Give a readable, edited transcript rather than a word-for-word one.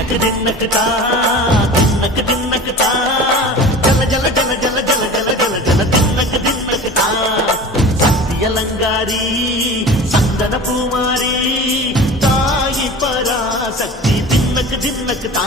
தின்னக்குதா தின்னக்குதா ஜல ஜல ஜல ஜல ஜல ஜல ஜல ஜல தின்னக்குதா சக்தியலங்காரி சந்தன பூமாரி தாயி பராசக்தி தின்னக்குதா